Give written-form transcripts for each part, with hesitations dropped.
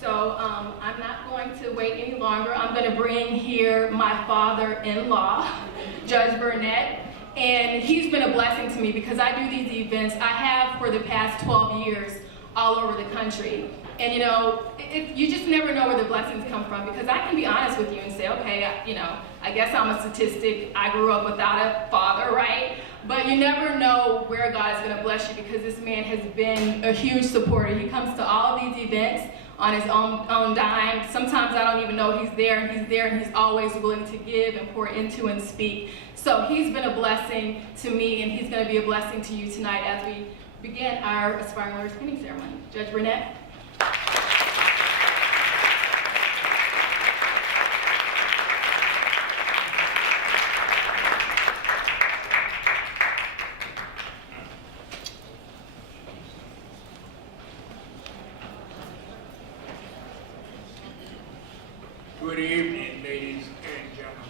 So I'm not going to wait any longer. I'm going to bring here my father-in-law, Judge Burnett. And he's been a blessing to me because I do these events. I have for the past 12 years all over the country. And you know, you just never know where the blessings come from, because I can be honest with you and say, okay, I guess I'm a statistic. I grew up without a father, right? But you never know where God's going to bless you, because this man has been a huge supporter. He comes to all of these events on his own dime. Sometimes I don't even know he's there, and he's always willing to give and pour into and speak. So he's been a blessing to me, and he's going to be a blessing to you tonight as we begin our Aspiring Lawyers Pinning Ceremony. Judge Burnett. Good evening, ladies and gentlemen.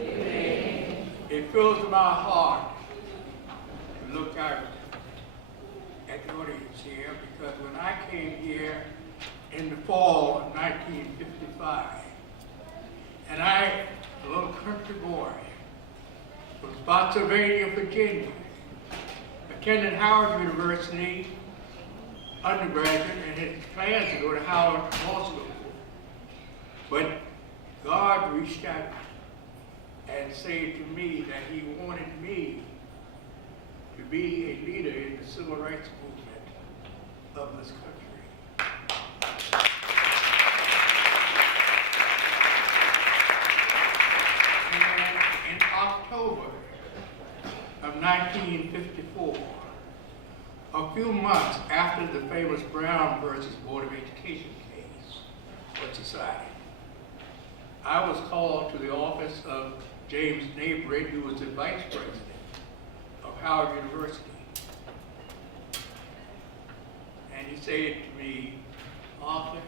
Amen. It fills my heart to look out at the audience here, because when I came here in the fall of 1955, and I, a little country boy, from Spotsylvania, Virginia, attended Howard University undergraduate and had plans to go to Howard Law School. But God reached out and said to me that He wanted me to be a leader in the civil rights movement of this country. And in October of 1954, a few months after the famous Brown versus Board of Education case was decided, I was called to the office of James Nabrit, who was the vice president of Howard University. And he said to me, Arthur,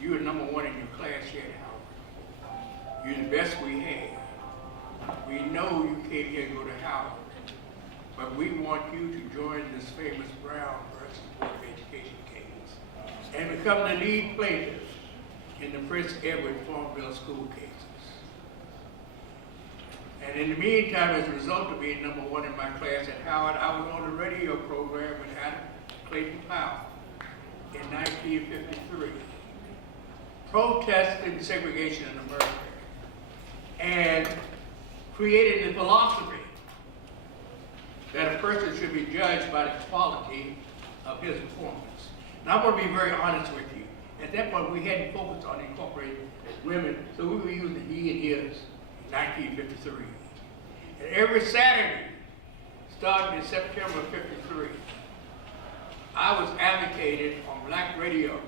you are number one in your class here at Howard. You're the best we have. We know you came here to go to Howard, but we want you to join this famous Brown versus Board of Education case and become the lead plaintiff in the Prince Edward Farmville school cases. And in the meantime, as a result of being number one in my class at Howard, I was on a radio program with Adam Clayton Powell in 1953, protesting segregation in America and creating the philosophy that a person should be judged by the quality of his performance. And I'm going to be very honest with you. At that point, we hadn't focused on incorporating women, so we were using he and his in 1953. And every Saturday, starting in September of 53, I was advocated on black radio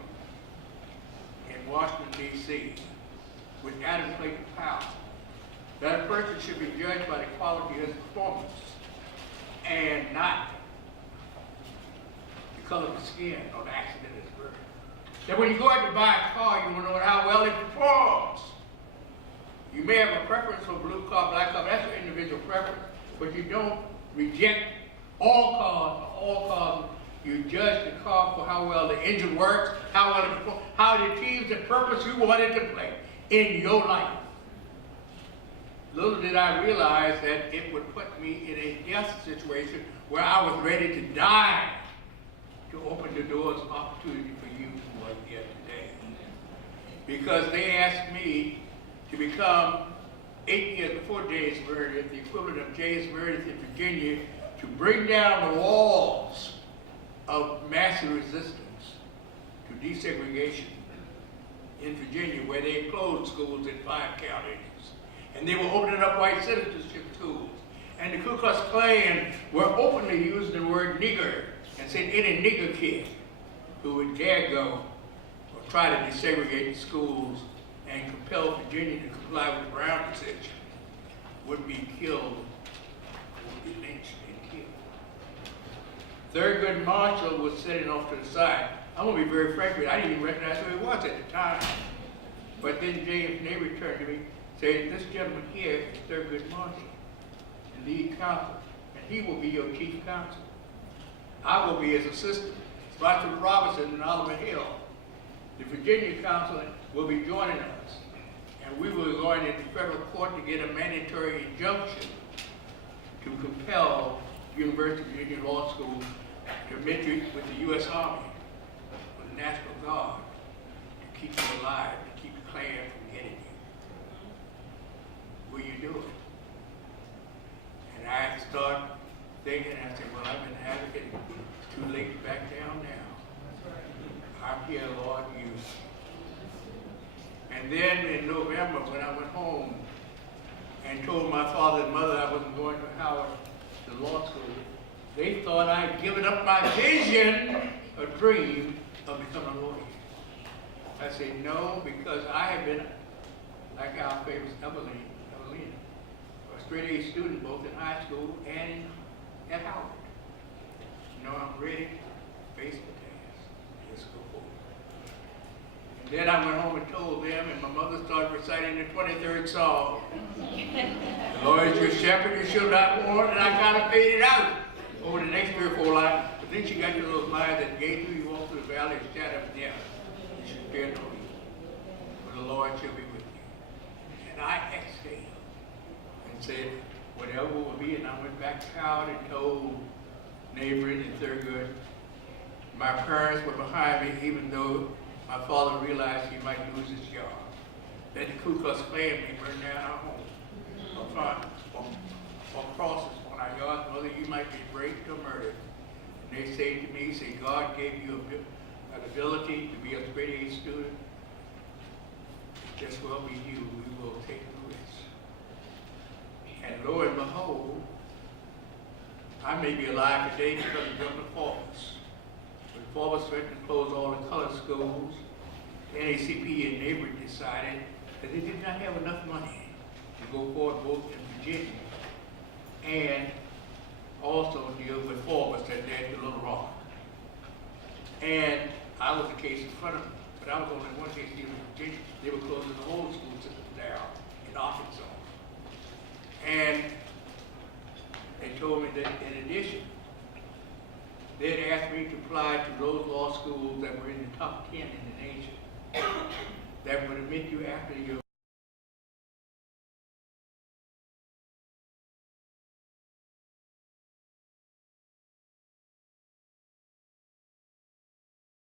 in Washington, D.C. with Adam Clayton Powell that a person should be judged by the quality of his performance and not the color of the skin or the accident of his birth. That when you go out to buy a car, you want to know how well it performs. You may have a preference for blue car, black car, that's your individual preference, but you don't reject all cars or all cars. You judge the car for how well the engine works, how well it performs, how it achieves the purpose you want it to play in your life. Little did I realize that it would put me in a death situation where I was ready to die to open the doors of opportunity for you who are here today. Because they asked me to become 8 years before James Meredith, the equivalent of James Meredith in Virginia, to bring down the walls of massive resistance to desegregation in Virginia, where they closed schools in 5 counties. And they were opening up white citizenship schools. And the Ku Klux Klan were openly using the word nigger and said any nigger kid who would dare go or try to desegregate the schools and compel Virginia to comply with the Brown decision would be killed, would be lynched and killed. Thurgood Marshall was sitting off to the side. I'm going to be very frank with you, I didn't even recognize who he was at the time. But then James Nabry turned to me and said, this gentleman here is Thurgood Marshall, the lead counsel, and he will be your chief counsel. I will be his assistant. Roger Robinson and Oliver Hill the Virginia Council will be joining us. And we were going into federal court to get a mandatory injunction to compel University of Virginia Law School to admit you with the U.S. Army, with the National Guard, to keep you alive, to keep the Klan from getting you. Will you do it? And I start thinking, I said, well, I've been advocating. It's too late to back down now. I'm here, Lord, use. And then in November, when I went home and told my father and mother I wasn't going to Howard, the law school, they thought I'd given up my vision, a dream of becoming a lawyer. I said, no, because I have been, like our favorite Evelina, a straight A student both in high school and at Howard. You know, I'm ready to face the task. Let's go forward. And then I went home and told them, and my mother started reciting the 23rd Psalm. The Lord is your shepherd, you shall not want, and I kind of faded out over the next 3 or 4 lines. But then she got to those lines that gave through you walk through the valley of the shadow of death. You should fear no evil, for the Lord shall be with you. And I exhaled and said, whatever will be, and I went back to Howard and told neighbors in Thurgood. My parents were behind me, even though my father realized he might lose his job. Then the Ku Klux Klan may burn down our home, or crosses on our yard. Mother, you might be raped or murdered. And they say to me, say, God gave you an ability to be a straight A student. Just well be you. We will take the risk. And lo and behold, I may be alive today because of Governor Forbes. When Forbes threatened to close all the color schools, the NACP and neighbors decided that they did not have enough money to go forward both in Virginia and also deal with Forbes that led to Little Rock. And I was the case in front of them, but I was only one case dealing with Virginia. They were closing the whole school system down in Arkansas. And they told me that in addition, they'd asked me to apply to those law schools that were in the top 10 in the nation that would admit you after your